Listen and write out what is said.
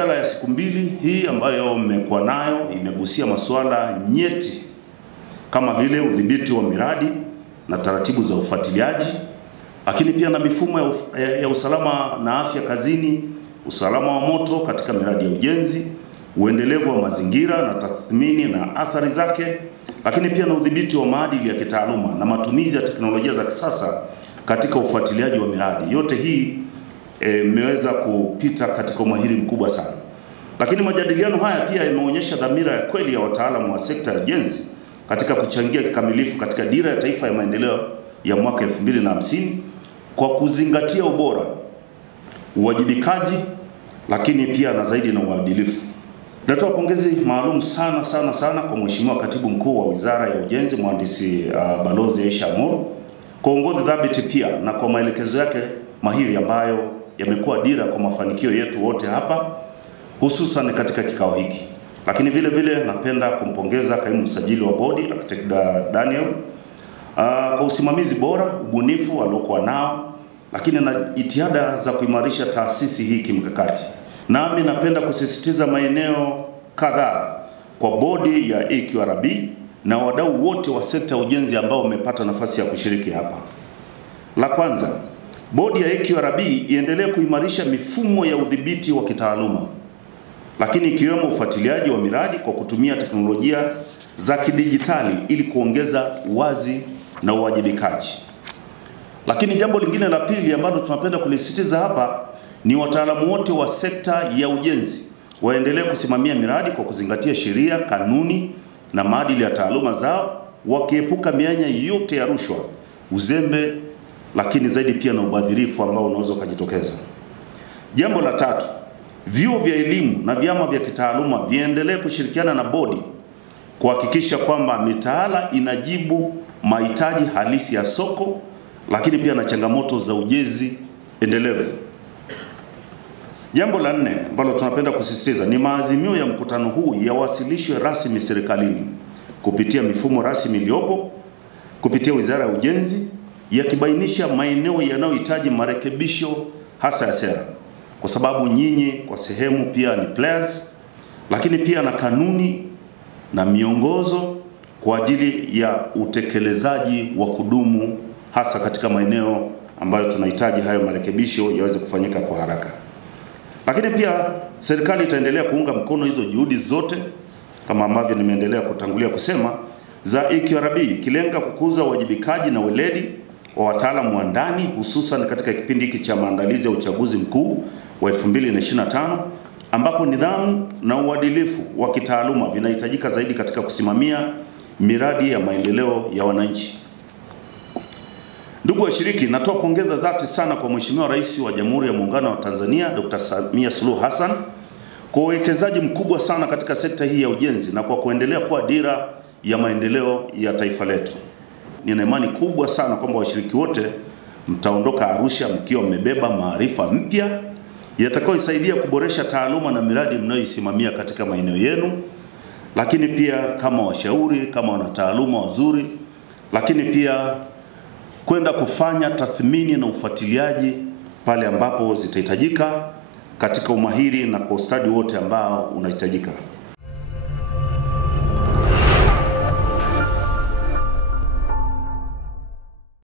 Mijadala ya siku mbili hii ambayo mmekuwa nayo imegusia masuala nyeti kama vile udhibiti wa miradi na taratibu za ufuatiliaji, lakini pia na mifumo ya usalama na afya kazini, usalama wa moto katika miradi ya ujenzi, uendelevu wa mazingira na tathmini na athari zake, lakini pia na udhibiti wa maadili ya kitaaluma na matumizi ya teknolojia za kisasa katika ufuatiliaji wa miradi. Yote hii imeweza kupita katika umahiri mkubwa sana. Lakini majadiliano haya pia yameonyesha dhamira ya kweli ya wataalamu wa sekta ya ujenzi katika kuchangia kikamilifu katika dira ya taifa ya maendeleo ya mwaka 2050 kwa kuzingatia ubora, uwajibikaji, lakini pia na zaidi na uadilifu. Natoa pongezi maalum sana kwa Mheshimiwa Katibu Mkuu wa Wizara ya Ujenzi, Mhandisi Balozi Aisha Amur, kwa uongozi thabiti pia na kwa maelekezo yake mahiri ambayo yamekuwa dira kwa mafanikio yetu wote hapa, hususan katika kikao hiki. Lakini vile napenda kumpongeza Kaimu Msajili wa Bodi Architect Daniel kwa usimamizi bora, ubunifu aliokuwa nao, lakini na jitihada za kuimarisha taasisi hii kimkakati. Nami napenda kusisitiza maeneo kadhaa kwa bodi ya EQRB na wadau wote wa sekta ya ujenzi ambao wamepata nafasi ya kushiriki hapa. La kwanza, bodi ya EQRB iendelee kuimarisha mifumo ya udhibiti wa kitaaluma, lakini ikiwemo ufuatiliaji wa miradi kwa kutumia teknolojia za kidijitali ili kuongeza uwazi na uwajibikaji. Lakini jambo lingine la pili ambalo tunapenda kulisisitiza hapa ni wataalamu wote wa sekta ya ujenzi waendelee kusimamia miradi kwa kuzingatia sheria, kanuni na maadili ya taaluma zao, wakiepuka mianya yote ya rushwa, uzembe, lakini zaidi pia na ubadhirifu ambao unaweza kujitokeza. Jambo la tatu, vyuo vya elimu na vyama vya kitaaluma viendelee kushirikiana na bodi kuhakikisha kwamba mitaala inajibu mahitaji halisi ya soko, lakini pia na changamoto za ujenzi endelevu. Jambo la nne ambalo tunapenda kusisitiza ni maazimio ya mkutano huu yawasilishwe rasmi serikalini kupitia mifumo rasmi iliyopo, kupitia Wizara ya Ujenzi, yakibainisha maeneo yanayohitaji marekebisho hasa ya sera, kwa sababu nyinyi kwa sehemu pia ni players, lakini pia na kanuni na miongozo kwa ajili ya utekelezaji wa kudumu, hasa katika maeneo ambayo tunahitaji hayo marekebisho yaweze kufanyika kwa haraka. Lakini pia serikali itaendelea kuunga mkono hizo juhudi zote kama ambavyo nimeendelea kutangulia kusema za EQRB, kilenga kukuza uwajibikaji na weledi wa wataalamu wa ndani, hususan katika kipindi hiki cha maandalizi ya uchaguzi mkuu wa 2025 ambapo nidhamu na uadilifu wa kitaaluma vinahitajika zaidi katika kusimamia miradi ya maendeleo ya wananchi. Ndugu washiriki, natoa pongeza dhati sana kwa Mheshimiwa Rais wa Jamhuri ya Muungano wa Tanzania Dr. Samia Suluhu Hassan kwa uwekezaji mkubwa sana katika sekta hii ya ujenzi na kwa kuendelea kuwa dira ya maendeleo ya taifa letu. Nina imani kubwa sana kwamba washiriki wote mtaondoka Arusha mkiwa mmebeba maarifa mpya yatakayosaidia kuboresha taaluma na miradi mnayoisimamia katika maeneo yenu, lakini pia kama washauri, kama wanataaluma wazuri, lakini pia kwenda kufanya tathmini na ufuatiliaji pale ambapo zitahitajika katika umahiri na kwa ustadi wote ambao unahitajika.